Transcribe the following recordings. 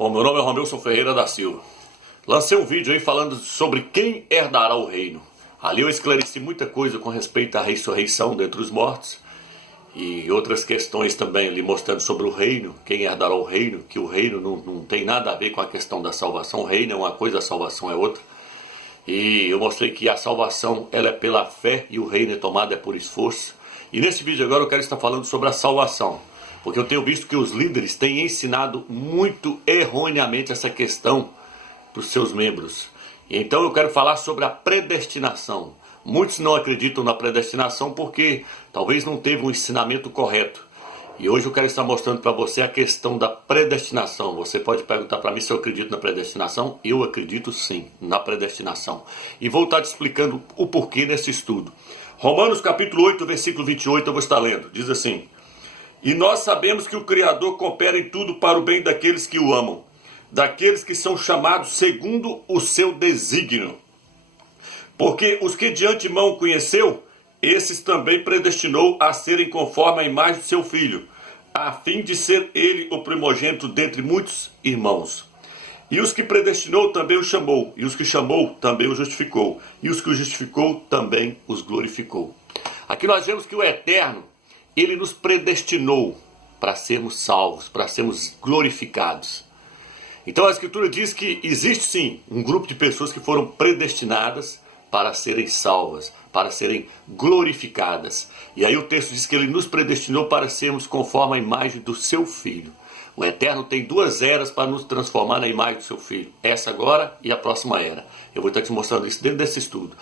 Bom, meu nome é Romilson Ferreira da Silva. Lancei um vídeo aí falando sobre quem herdará o reino. Ali eu esclareci muita coisa com respeito à ressurreição dentre os mortos e outras questões também ali mostrando sobre o reino, quem herdará o reino, que o reino não tem nada a ver com a questão da salvação. O reino é uma coisa, a salvação é outra. E eu mostrei que a salvação ela é pela fé e o reino é tomado por esforço. E nesse vídeo agora eu quero estar falando sobre a salvação, porque eu tenho visto que os líderes têm ensinado muito erroneamente essa questão para os seus membros. Então eu quero falar sobre a predestinação. Muitos não acreditam na predestinação porque talvez não teve um ensinamento correto. E hoje eu quero estar mostrando para você a questão da predestinação. Você pode perguntar para mim se eu acredito na predestinação. Eu acredito sim na predestinação. E vou estar te explicando o porquê nesse estudo. Romanos capítulo 8, versículo 28, eu vou estar lendo. Diz assim: E nós sabemos que o Criador coopera em tudo para o bem daqueles que o amam, daqueles que são chamados segundo o seu desígnio. Porque os que de antemão conheceu, esses também predestinou a serem conforme a imagem do seu Filho, a fim de ser ele o primogênito dentre muitos irmãos. E os que predestinou também o chamou, e os que chamou também o justificou, e os que o justificou também os glorificou. Aqui nós vemos que o Eterno, ele nos predestinou para sermos salvos, para sermos glorificados. Então a Escritura diz que existe sim um grupo de pessoas que foram predestinadas para serem salvas, para serem glorificadas. E aí o texto diz que ele nos predestinou para sermos conforme a imagem do seu Filho. O Eterno tem duas eras para nos transformar na imagem do seu Filho. Essa agora e a próxima era. Eu vou estar te mostrando isso dentro desse estudo.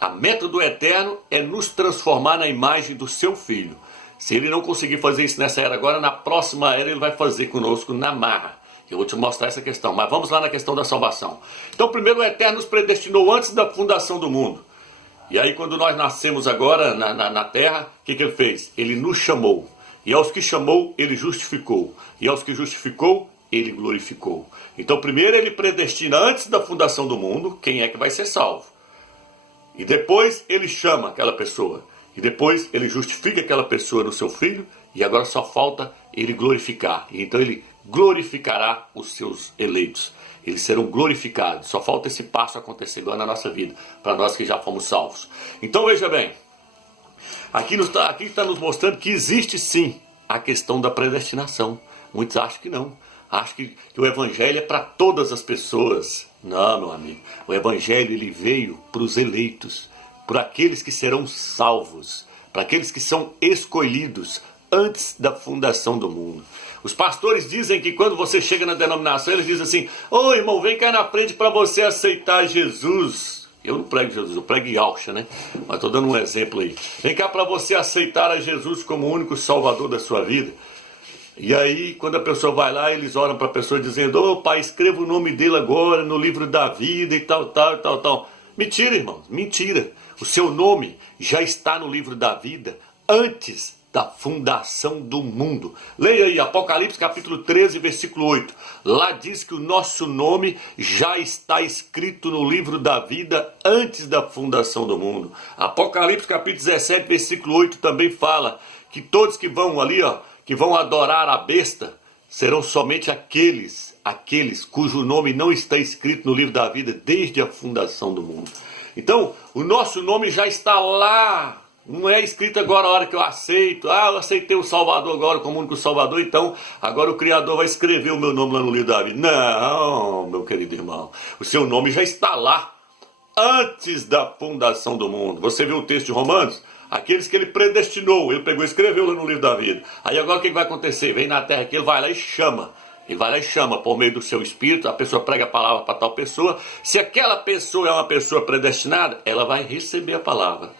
A meta do Eterno é nos transformar na imagem do seu Filho. Se ele não conseguir fazer isso nessa era agora, na próxima era ele vai fazer conosco na marra. Eu vou te mostrar essa questão, mas vamos lá na questão da salvação. Então, primeiro, o Eterno nos predestinou antes da fundação do mundo. E aí, quando nós nascemos agora na terra, o que ele fez? Ele nos chamou. E aos que chamou, ele justificou. E aos que justificou, ele glorificou. Então, primeiro, ele predestina antes da fundação do mundo quem é que vai ser salvo. E depois, ele chama aquela pessoa. E depois, ele justifica aquela pessoa no seu Filho. E agora só falta ele glorificar. E então, ele glorificará os seus eleitos. Eles serão glorificados. Só falta esse passo acontecer agora na nossa vida, para nós que já fomos salvos. Então veja bem, aqui está nos mostrando que existe sim a questão da predestinação. Muitos acham que não. Acham que o Evangelho é para todas as pessoas. Não, meu amigo. O Evangelho ele veio para os eleitos, para aqueles que serão salvos, para aqueles que são escolhidos antes da fundação do mundo. Os pastores dizem que quando você chega na denominação, eles dizem assim: ô irmão, vem cá na frente para você aceitar Jesus. Eu não prego Jesus, eu prego Yahshua, né? Mas estou dando um exemplo aí. Vem cá para você aceitar a Jesus como o único salvador da sua vida. E aí, quando a pessoa vai lá, eles oram para a pessoa dizendo: ô pai, escreva o nome dele agora no livro da vida e tal, tal, tal, tal. Mentira, irmãos, mentira. O seu nome já está no livro da vida antes da fundação do mundo. Leia aí Apocalipse capítulo 13, versículo 8. Lá diz que o nosso nome já está escrito no livro da vida antes da fundação do mundo. Apocalipse capítulo 17, versículo 8 também fala que todos que vão ali, que vão adorar a besta, serão somente aqueles cujo nome não está escrito no livro da vida desde a fundação do mundo. Então, o nosso nome já está lá. Não é escrito agora a hora que eu aceito. Eu aceitei o Salvador agora como único Salvador, então agora o Criador vai escrever o meu nome lá no livro da vida. Não, meu querido irmão. O seu nome já está lá antes da fundação do mundo. Você viu o texto de Romanos? Aqueles que ele predestinou, ele pegou e escreveu lá no livro da vida. Aí agora o que vai acontecer? Vem na terra que ele vai lá e chama. Ele vai lá e chama por meio do seu espírito, a pessoa prega a palavra para tal pessoa. Se aquela pessoa é uma pessoa predestinada, ela vai receber a palavra.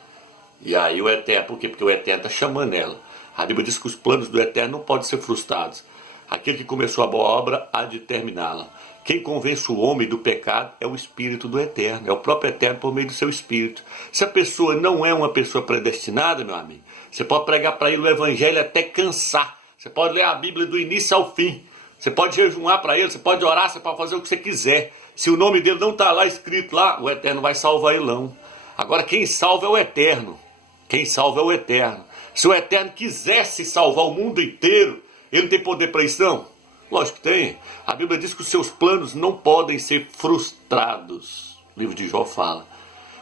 E aí o Eterno, por quê? Porque o Eterno está chamando ela. A Bíblia diz que os planos do Eterno não podem ser frustrados. Aquele que começou a boa obra há de terminá-la. Quem convence o homem do pecado é o Espírito do Eterno, é o próprio Eterno por meio do seu Espírito. Se a pessoa não é uma pessoa predestinada, meu amigo, você pode pregar para ele o Evangelho até cansar. Você pode ler a Bíblia do início ao fim. Você pode jejuar para ele, você pode orar, você pode fazer o que você quiser. Se o nome dele não está lá escrito lá, o Eterno vai salvar ele não. Agora quem salva é o Eterno. Quem salva é o Eterno. Se o Eterno quisesse salvar o mundo inteiro, ele não tem poder para isso não? Lógico que tem. A Bíblia diz que os seus planos não podem ser frustrados. O livro de Jó fala.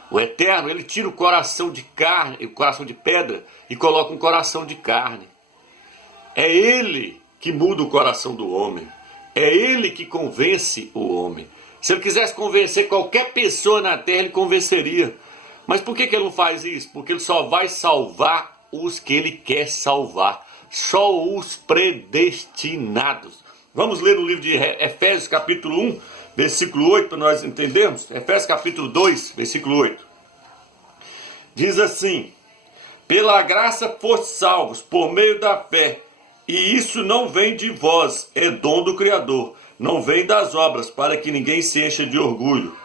O Eterno, ele tira o coração de carne, o coração de pedra, e coloca um coração de carne. É Ele que muda o coração do homem. É Ele que convence o homem. Se Ele quisesse convencer qualquer pessoa na terra, Ele convenceria. Mas por que Ele não faz isso? Porque Ele só vai salvar os que Ele quer salvar. Só os predestinados. Vamos ler o livro de Efésios capítulo 1, versículo 8, para nós entendermos. Efésios capítulo 2, versículo 8. Diz assim: pela graça foste salvos por meio da fé, e isso não vem de vós, é dom do Criador, não vem das obras, para que ninguém se encha de orgulho.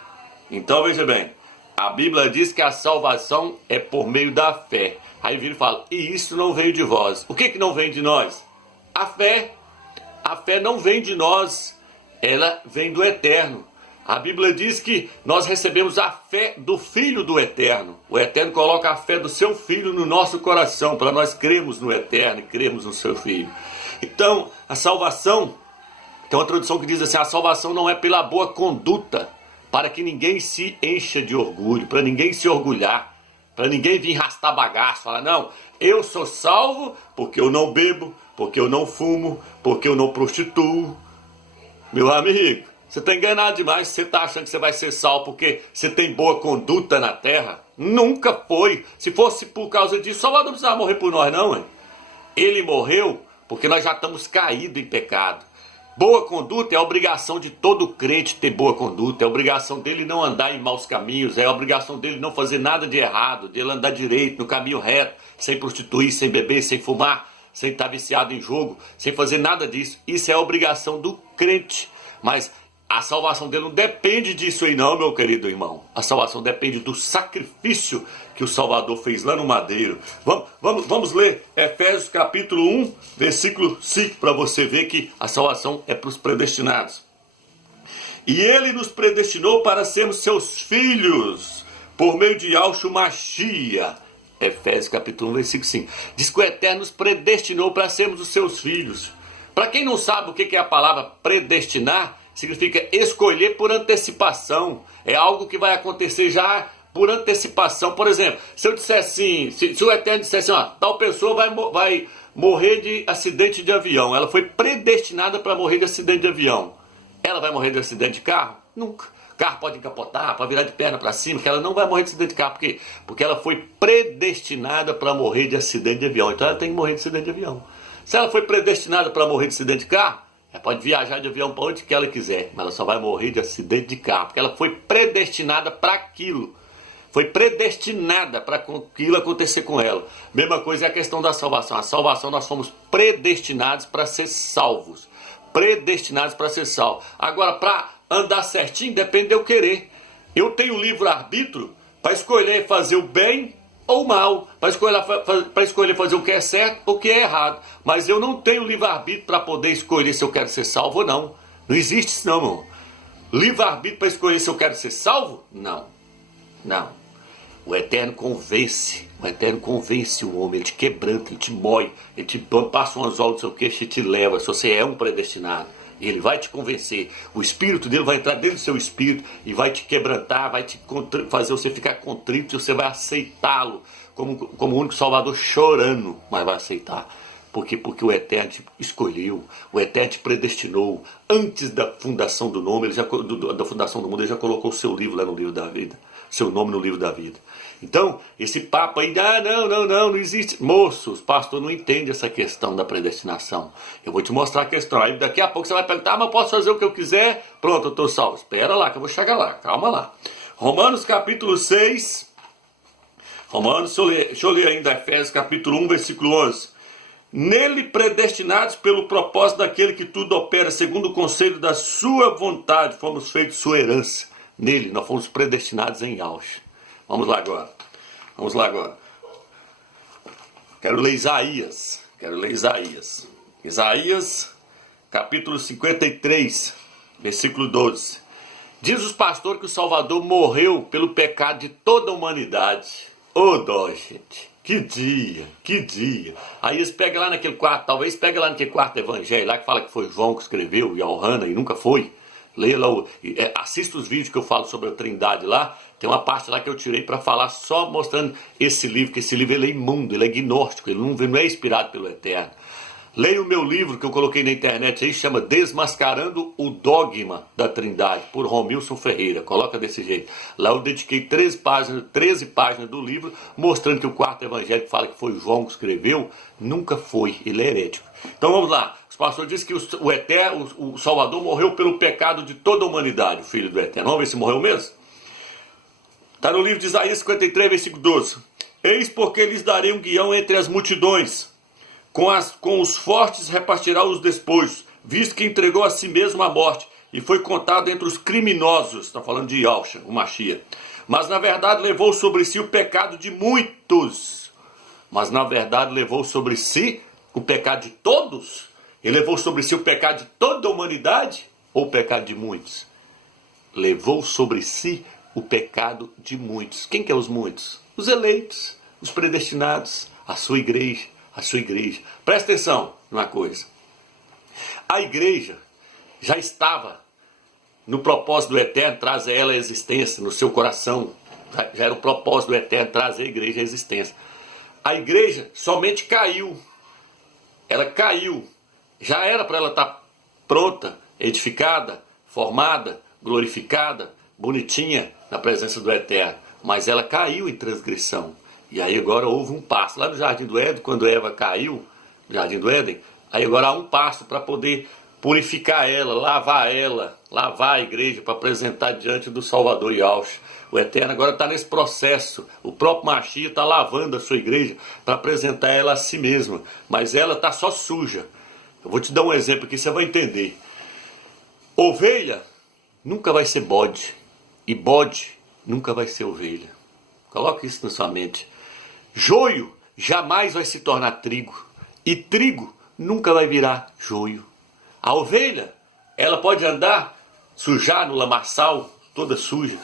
Então veja bem, a Bíblia diz que a salvação é por meio da fé. Aí vira e fala, e isso não veio de vós. O que não vem de nós? A fé. A fé não vem de nós, ela vem do Eterno. A Bíblia diz que nós recebemos a fé do Filho do Eterno. O Eterno coloca a fé do seu Filho no nosso coração, para nós crermos no Eterno e crermos no seu Filho. Então, a salvação, tem uma tradução que diz assim, a salvação não é pela boa conduta, para que ninguém se encha de orgulho, para ninguém se orgulhar, para ninguém vir rastar bagaço, falar, não, eu sou salvo porque eu não bebo, porque eu não fumo, porque eu não prostituo. Meu amigo, você está enganado demais. Você está achando que você vai ser salvo porque você tem boa conduta na terra? Nunca foi. Se fosse por causa disso, Salvador não precisava morrer por nós, não. Hein? Ele morreu porque nós já estamos caídos em pecado. Boa conduta é a obrigação de todo crente ter boa conduta. É a obrigação dele não andar em maus caminhos. É a obrigação dele não fazer nada de errado. Dele andar direito, no caminho reto, sem prostituir, sem beber, sem fumar, sem estar viciado em jogo, sem fazer nada disso. Isso é a obrigação do crente. Mas a salvação dele não depende disso aí não, meu querido irmão. A salvação depende do sacrifício que o Salvador fez lá no madeiro. Vamos ler Efésios capítulo 1, versículo 5, para você ver que a salvação é para os predestinados. E ele nos predestinou para sermos seus filhos, por meio de Yahshua Mashiach. Efésios capítulo 1, versículo 5. Diz que o Eterno nos predestinou para sermos os seus filhos. Para quem não sabe o que é a palavra predestinar, significa escolher por antecipação. É algo que vai acontecer já por antecipação. Por exemplo, se eu disser assim, se o Eterno disser assim, ó, tal pessoa vai morrer de acidente de avião. Ela foi predestinada para morrer de acidente de avião. Ela vai morrer de acidente de carro? Nunca. O carro pode encapotar, pode virar de perna para cima, que ela não vai morrer de acidente de carro. Por quê? Porque ela foi predestinada para morrer de acidente de avião. Então ela tem que morrer de acidente de avião. Se ela foi predestinada para morrer de acidente de carro, ela pode viajar de avião para onde que ela quiser, mas ela só vai morrer de acidente de carro, porque ela foi predestinada para aquilo. Foi predestinada para aquilo acontecer com ela. Mesma coisa é a questão da salvação. A salvação nós fomos predestinados para ser salvos. Predestinados para ser salvos. Agora, para andar certinho, depende de eu querer. Eu tenho livre-arbítrio para escolher fazer o bem ou mal, para escolher fazer o que é certo ou o que é errado. Mas eu não tenho livre-arbítrio para poder escolher se eu quero ser salvo ou não. Não existe isso não, irmão. Livre-arbítrio para escolher se eu quero ser salvo? Não. Não. O Eterno convence. O Eterno convence o homem. Ele te quebranta, ele te mói, ele te passa um anzol do seu queixo e te leva. Se você é um predestinado, ele vai te convencer. O Espírito dele vai entrar dentro do seu espírito e vai te quebrantar, vai te fazer você ficar contrito e você vai aceitá-lo como o único Salvador, chorando, mas vai aceitar. Por quê? Porque o Eterno te escolheu, o Eterno te predestinou. Antes da fundação do nome, da fundação do mundo, ele já colocou o seu livro lá no livro da vida. Seu nome no livro da vida. Então, esse papo aí, não existe. Moços, pastor não entende essa questão da predestinação. Eu vou te mostrar a questão. Aí daqui a pouco você vai perguntar, mas eu posso fazer o que eu quiser? Pronto, eu estou salvo. Espera lá que eu vou chegar lá, calma lá. Romanos capítulo 6. Deixa eu ler ainda Efésios capítulo 1, versículo 11. Nele predestinados pelo propósito daquele que tudo opera, segundo o conselho da sua vontade, fomos feitos sua herança. Nele, nós fomos predestinados em Yahshua. Vamos lá agora. Quero ler Isaías. Isaías, capítulo 53, versículo 12. Diz os pastores que o Salvador morreu pelo pecado de toda a humanidade. Ô dó, gente. Que dia, que dia. Aí eles pegam lá naquele quarto, talvez pegue lá naquele quarto evangelho, lá que fala que foi João que escreveu, e a Ohana, e nunca foi. Leia lá, assista os vídeos que eu falo sobre a Trindade lá, tem uma parte lá que eu tirei para falar só mostrando esse livro, que esse livro ele é imundo, ele é gnóstico, ele não é inspirado pelo Eterno. Leia o meu livro que eu coloquei na internet aí, chama Desmascarando o Dogma da Trindade, por Romilson Ferreira. Coloca desse jeito. Lá eu dediquei 13 páginas do livro, mostrando que o quarto evangelho que fala que foi João que escreveu, nunca foi, ele é herético. Então vamos lá. Os pastores dizem que o Eterno, o Salvador morreu pelo pecado de toda a humanidade, o Filho do Eterno. Vamos ver se morreu mesmo? Está no livro de Isaías 53, versículo 12. Eis porque lhes darei um guião entre as multidões. Com os fortes repartirá os despojos, visto que entregou a si mesmo à morte, e foi contado entre os criminosos. Está falando de Yahshua, o Mashiach. Mas na verdade levou sobre si o pecado de muitos. Mas na verdade levou sobre si o pecado de todos? Ele levou sobre si o pecado de toda a humanidade? Ou o pecado de muitos? Levou sobre si o pecado de muitos. Quem que é os muitos? Os eleitos, os predestinados, a sua igreja. A sua igreja. Presta atenção numa coisa. A igreja já estava no propósito do Eterno trazer ela à existência, no seu coração. Já era o propósito do Eterno trazer a igreja à existência. A igreja somente caiu. Ela caiu. Já era para ela estar pronta, edificada, formada, glorificada, bonitinha na presença do Eterno. Mas ela caiu em transgressão. E aí agora houve um passo. Lá no Jardim do Éden, quando Eva caiu, no Jardim do Éden, aí agora há um passo para poder purificar ela, lavar a igreja para apresentar diante do Salvador Yahshua. O Eterno agora está nesse processo. O próprio Mashiach está lavando a sua igreja para apresentar ela a si mesma. Mas ela está só suja. Eu vou te dar um exemplo aqui, você vai entender. Ovelha nunca vai ser bode. E bode nunca vai ser ovelha. Coloque isso na sua mente. Joio jamais vai se tornar trigo. E trigo nunca vai virar joio. A ovelha, ela pode andar, sujar no lamaçal, toda suja,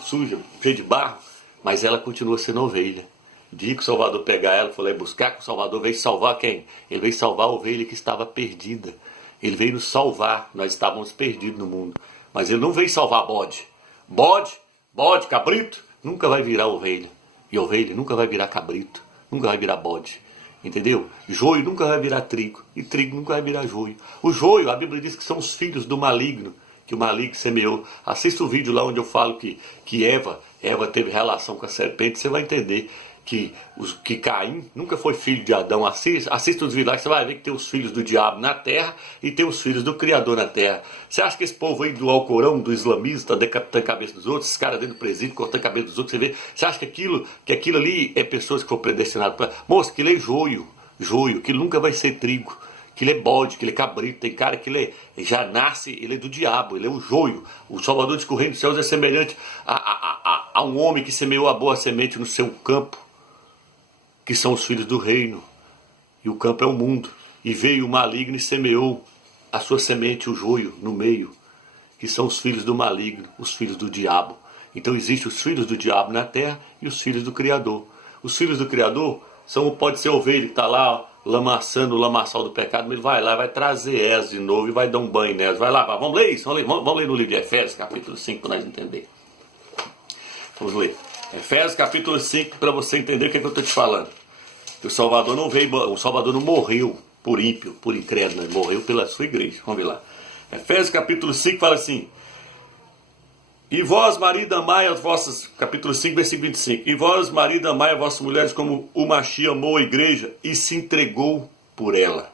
cheia de barro, mas ela continua sendo ovelha. O dia que o Salvador pegar ela, foi lá buscar, que o Salvador veio salvar quem? Ele veio salvar a ovelha que estava perdida. Ele veio nos salvar, nós estávamos perdidos no mundo. Mas ele não veio salvar bode. Bode, cabrito, nunca vai virar ovelha. E ovelha nunca vai virar cabrito, nunca vai virar bode. Entendeu? Joio nunca vai virar trigo, e trigo nunca vai virar joio. O joio, a Bíblia diz que são os filhos do maligno, que o maligno semeou. Assista o vídeo lá onde eu falo que Eva teve relação com a serpente, você vai entender que Caim nunca foi filho de Adão. Assista os vídeos lá que você vai ver que tem os filhos do diabo na terra e tem os filhos do Criador na terra. Você acha que esse povo aí do Alcorão, do islamismo, está decapitando a cabeça dos outros, esses caras dentro do presídio cortando a cabeça dos outros, você acha que aquilo ali é pessoas que foram predestinadas para... Moço, aquilo é joio, aquilo nunca vai ser trigo. Que ele é bode, que ele é cabrito, tem cara que ele já nasce, ele é do diabo, ele é o joio. O Salvador diz que o reino dos céus é semelhante a um homem que semeou a boa semente no seu campo, que são os filhos do reino, e o campo é o mundo. E veio o maligno e semeou a sua semente, o joio, no meio, que são os filhos do maligno, os filhos do diabo. Então existem os filhos do diabo na terra e os filhos do Criador. Os filhos do Criador pode ser ovelha que está lá, lamaçando o lamaçal do pecado, mas ele vai lá, vai trazer elas de novo e vai dar um banho nelas. Vai lá, vamos ler isso, vamos ler no livro de Efésios, capítulo 5, para nós entender. Vamos ler. Efésios, capítulo 5, para você entender o que eu estou te falando. Que o Salvador não veio, o Salvador não morreu por ímpio, por incrédulo, ele morreu pela sua igreja. Vamos ver lá. Efésios, capítulo 5, fala assim: e vós, marido, amai as vossas... Capítulo 5, versículo 25. E vós, marido, amai as vossas mulheres como o Mashiach amou a igreja e se entregou por ela,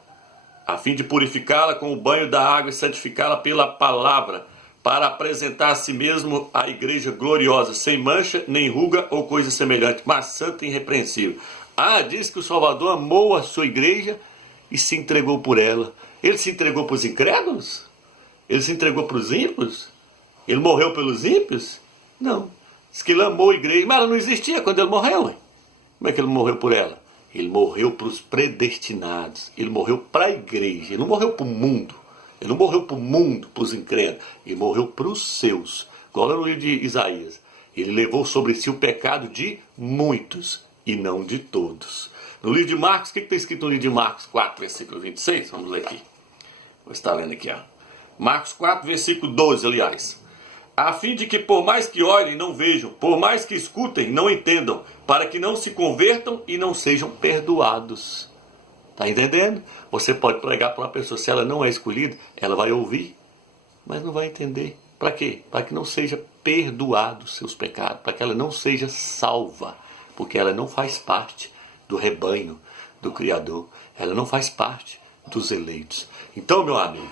a fim de purificá-la com o banho da água e santificá-la pela palavra, para apresentar a si mesmo a igreja gloriosa, sem mancha, nem ruga ou coisa semelhante, mas santa e irrepreensível. Diz que o Salvador amou a sua igreja e se entregou por ela. Ele se entregou para os incrédulos? Ele se entregou para os ímpios? Ele morreu pelos ímpios? Não. Diz que ele amou a igreja, mas ela não existia quando ele morreu. Hein? Como é que ele morreu por ela? Ele morreu para os predestinados. Ele morreu para a igreja. Ele não morreu para o mundo. Ele não morreu para o mundo, para os incrédulos. Ele morreu para os seus. Igual no livro de Isaías. Ele levou sobre si o pecado de muitos e não de todos. No livro de Marcos, o que está escrito no livro de Marcos 4, versículo 26? Vamos ler aqui. Vou estar lendo aqui, ó. Marcos 4, versículo 12, aliás. A fim de que por mais que olhem, não vejam, por mais que escutem, não entendam, para que não se convertam e não sejam perdoados. Está entendendo? Você pode pregar para uma pessoa, se ela não é escolhida, ela vai ouvir, mas não vai entender. Para quê? Para que não seja perdoado os seus pecados, para que ela não seja salva, porque ela não faz parte do rebanho do Criador, ela não faz parte dos eleitos. Então, meu amigo,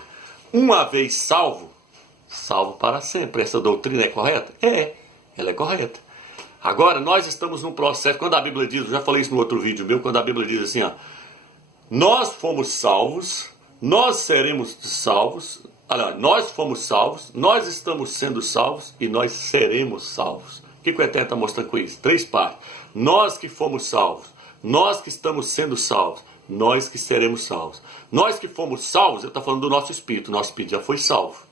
uma vez salvo, salvo para sempre. Essa doutrina é correta? Ela é correta. Agora, nós estamos num processo, quando a Bíblia diz, eu já falei isso no outro vídeo meu, quando a Bíblia diz assim, ó, nós fomos salvos, nós seremos salvos, nós fomos salvos, nós estamos sendo salvos e nós seremos salvos. O que o Eterno está mostrando com isso? 3 partes. Nós que fomos salvos, nós que estamos sendo salvos, nós que seremos salvos. Nós que fomos salvos, ele está falando do nosso espírito já foi salvo.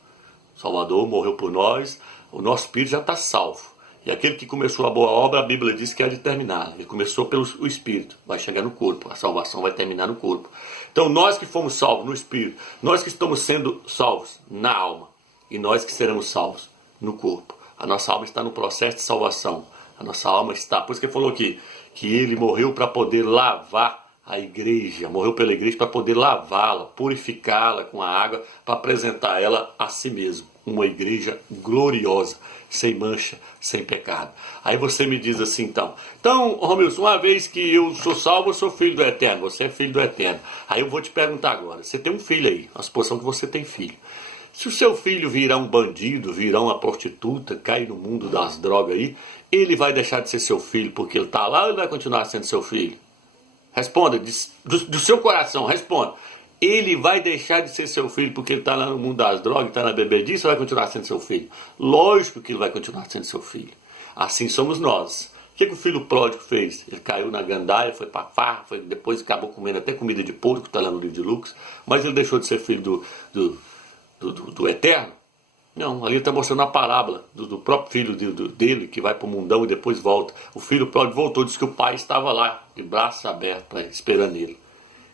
O Salvador morreu por nós, o nosso espírito já está salvo. E aquele que começou a boa obra, a Bíblia diz que há de terminar. Ele começou pelo espírito, vai chegar no corpo. A salvação vai terminar no corpo. Então nós que fomos salvos no espírito, nós que estamos sendo salvos na alma, e nós que seremos salvos no corpo. A nossa alma está no processo de salvação. A nossa alma está, por isso que ele falou aqui, que ele morreu para poder lavar a igreja, morreu pela igreja para poder lavá-la, purificá-la com a água, para apresentar ela a si mesmo. Uma igreja gloriosa, sem mancha, sem pecado. Aí você me diz assim, então, Romilson, uma vez que eu sou salvo, eu sou filho do Eterno, você é filho do Eterno. Aí eu vou te perguntar agora, você tem um filho aí, a suposição que você tem filho. Se o seu filho virar um bandido, virar uma prostituta, cair no mundo das drogas aí, ele vai deixar de ser seu filho porque ele está lá ou ele vai continuar sendo seu filho? Responda, do seu coração, responda. Ele vai deixar de ser seu filho porque ele está lá no mundo das drogas, está na bebedice, ou vai continuar sendo seu filho? Lógico que ele vai continuar sendo seu filho. Assim somos nós. O que o filho pródigo fez? Ele caiu na gandaia, foi para farra, depois acabou comendo até comida de porco, está lá no livro de Lucas, mas ele deixou de ser filho do Eterno? Não, ali está mostrando a parábola do próprio filho dele, que vai para o mundão e depois volta. O filho pródigo voltou, disse que o pai estava lá, de braços abertos, esperando ele,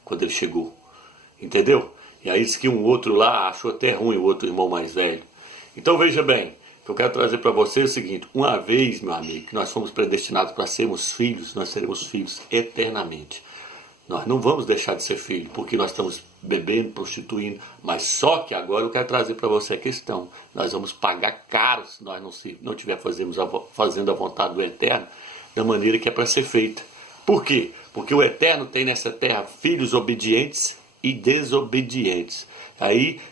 quando ele chegou. Entendeu? E aí disse que um outro lá achou até ruim, o outro irmão mais velho. Então veja bem, o que eu quero trazer para você é o seguinte, uma vez, meu amigo, que nós fomos predestinados para sermos filhos, nós seremos filhos eternamente. Nós não vamos deixar de ser filho, porque nós estamos bebendo, prostituindo, mas só que agora eu quero trazer para você a questão. Nós vamos pagar caro se nós não estiver fazendo a vontade do Eterno da maneira que é para ser feita. Por quê? Porque o Eterno tem nessa terra filhos obedientes e desobedientes.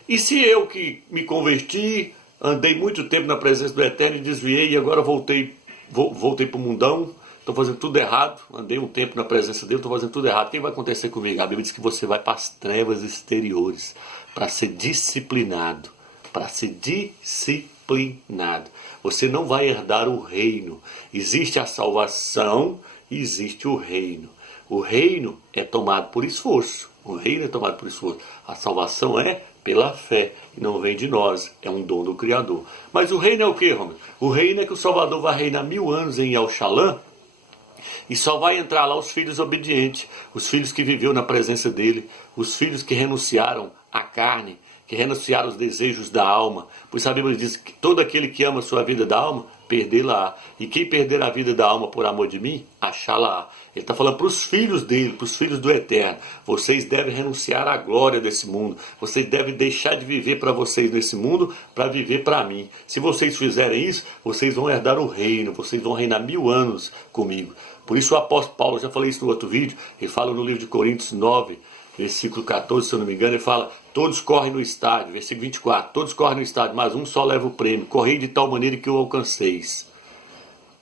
E se eu que me converti, andei muito tempo na presença do Eterno e desviei e agora voltei para o mundão, estou fazendo tudo errado, andei um tempo na presença dele, estou fazendo tudo errado, o que vai acontecer comigo? A Bíblia diz que você vai para as trevas exteriores, para ser disciplinado, Você não vai herdar o reino. Existe a salvação, existe o reino. O reino é tomado por esforço. A salvação é pela fé, e não vem de nós, é um dom do Criador. Mas o reino é o que, Romero? O reino é que o Salvador vai reinar 1000 anos em El Shalom, e só vai entrar lá os filhos obedientes, os filhos que viveram na presença dele, os filhos que renunciaram à carne, que renunciaram aos desejos da alma. Por isso a Bíblia diz que todo aquele que ama a sua vida da alma, perdê-la. E quem perder a vida da alma por amor de mim, achá-la. Ele está falando para os filhos dele, para os filhos do Eterno. Vocês devem renunciar à glória desse mundo. Vocês devem deixar de viver para vocês nesse mundo, para viver para mim. Se vocês fizerem isso, vocês vão herdar o reino. Vocês vão reinar 1000 anos comigo. Por isso o apóstolo Paulo, eu já falei isso no outro vídeo, ele fala no livro de Coríntios 9, versículo 14, se eu não me engano, ele fala, todos correm no estádio, versículo 24, todos correm no estádio, mas um só leva o prêmio, correi de tal maneira que o alcanceis.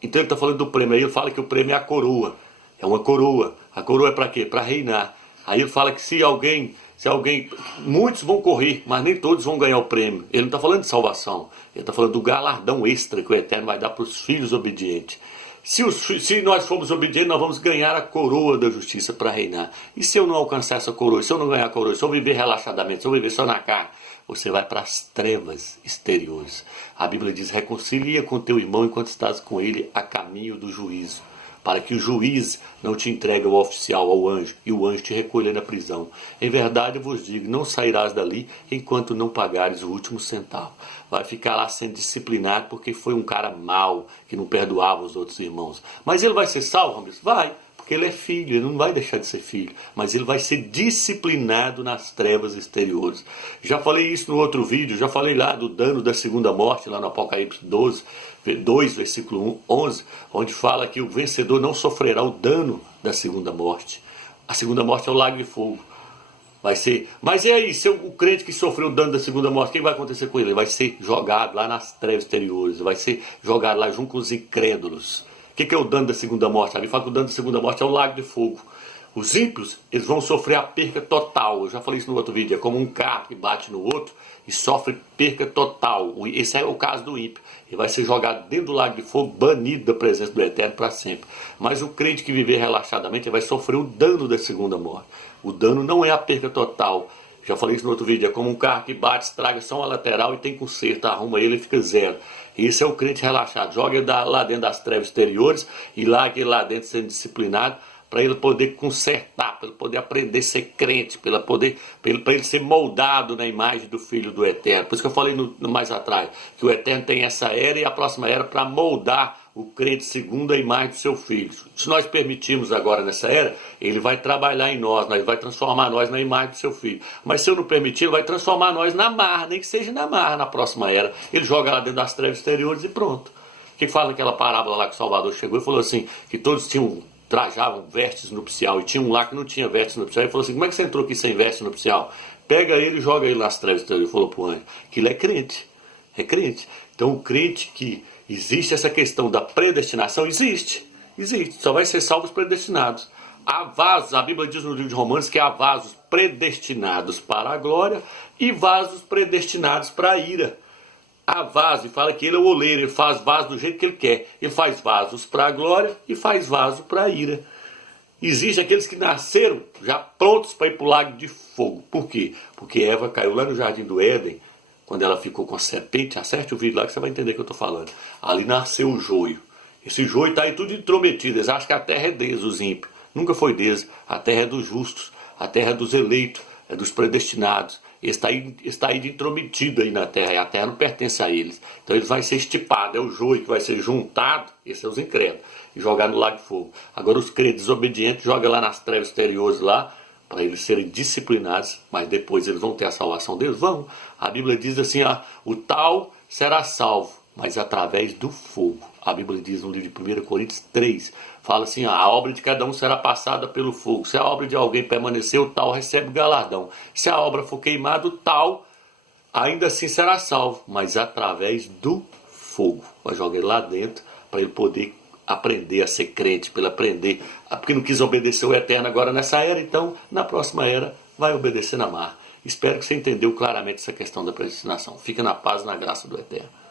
Então ele está falando do prêmio, aí ele fala que o prêmio é a coroa, é uma coroa. A coroa é para quê? Para reinar. Aí ele fala que se alguém, muitos vão correr, mas nem todos vão ganhar o prêmio. Ele não está falando de salvação, ele está falando do galardão extra que o Eterno vai dar para os filhos obedientes. Se nós formos obedientes, nós vamos ganhar a coroa da justiça para reinar. E se eu não alcançar essa coroa, se eu não ganhar a coroa, se eu viver relaxadamente, se eu viver só na carne, você vai para as trevas exteriores. A Bíblia diz, reconcilia com teu irmão enquanto estás com ele a caminho do juízo. para que o juiz não te entregue ao oficial, ao anjo, e o anjo te recolha na prisão. Em verdade eu vos digo, não sairás dali enquanto não pagares o último centavo. Vai ficar lá sendo disciplinado porque foi um cara mau, que não perdoava os outros irmãos. Mas ele vai ser salvo, Ramiros? Vai. Porque ele é filho, ele não vai deixar de ser filho, mas ele vai ser disciplinado nas trevas exteriores. Já falei isso no outro vídeo, já falei lá do dano da segunda morte, lá no Apocalipse 2, versículo 11, onde fala que o vencedor não sofrerá o dano da segunda morte. A segunda morte é o lago de fogo. Vai ser. Mas e aí, se o crente que sofreu o dano da segunda morte, o que vai acontecer com ele? Ele vai ser jogado lá nas trevas exteriores, vai ser jogado lá junto com os incrédulos. O que é o dano da segunda morte? Ali fala que o dano da segunda morte é o lago de fogo. Os ímpios, eles vão sofrer a perca total. Eu já falei isso no outro vídeo. É como um carro que bate no outro e sofre perca total. Esse é o caso do ímpio. Ele vai ser jogado dentro do lago de fogo, banido da presença do Eterno para sempre. Mas o crente que viver relaxadamente, ele vai sofrer o dano da segunda morte. O dano não é a perca total. Já falei isso no outro vídeo. É como um carro que bate, estraga só uma lateral e tem conserto. Arruma ele e fica zero. Esse é o crente relaxado. Joga ele lá dentro das trevas exteriores e larga ele lá dentro sendo disciplinado para ele poder consertar, para ele poder aprender a ser crente, para ele ser moldado na imagem do Filho do Eterno. Por isso que eu falei mais atrás, que o Eterno tem essa era e a próxima era para moldar o crente segundo a imagem do seu Filho. Se nós permitirmos agora nessa era, ele vai trabalhar em nós, ele vai transformar nós na imagem do seu Filho. Mas se eu não permitir, ele vai transformar nós na marra, nem que seja na marra na próxima era. Ele joga lá dentro das trevas exteriores e pronto. O que fala naquela parábola lá que o Salvador chegou e falou assim, que todos trajavam vestes nupcial, e tinha um lá que não tinha vestes nupcial, e falou assim, como é que você entrou aqui sem veste nupcial? Pega ele e joga ele nas trevas exteriores. Ele falou pro anjo, que ele é crente. Então o crente que existe essa questão da predestinação, existe, só vai ser salvo os predestinados. Há vasos, a Bíblia diz no livro de Romanos que há vasos predestinados para a glória e vasos predestinados para a ira. Há vaso, e fala que ele é o oleiro, ele faz vaso do jeito que ele quer. Ele faz vasos para a glória e faz vaso para a ira. Existem aqueles que nasceram já prontos para ir para o lago de fogo. Por quê? Porque Eva caiu lá no jardim do Éden, quando ela ficou com a serpente. Acerte o vídeo lá que você vai entender o que eu estou falando. Ali nasceu o joio. Esse joio está aí tudo intrometido. Eles acham que a terra é deles, os ímpios. Nunca foi deles. A terra é dos justos. A terra é dos eleitos. É dos predestinados. Está aí de intrometido aí na terra, e a terra não pertence a eles. Então ele vai ser estipado, é o joio que vai ser juntado, esses são os incrédulos, e jogado no lago de fogo. Agora os crentes desobedientes jogam lá nas trevas exteriores lá, para eles serem disciplinados, mas depois eles vão ter a salvação deles? Vão. A Bíblia diz assim, o tal será salvo, mas através do fogo. A Bíblia diz no livro de 1 Coríntios 3, fala assim, a obra de cada um será passada pelo fogo. Se a obra de alguém permanecer, o tal recebe galardão. Se a obra for queimada, o tal ainda assim será salvo, mas através do fogo. Vai jogar ele lá dentro para ele poder aprender a ser crente, para ele aprender, porque não quis obedecer o Eterno agora nessa era, então na próxima era vai obedecer na marra. Espero que você entendeu claramente essa questão da predestinação. Fica na paz e na graça do Eterno.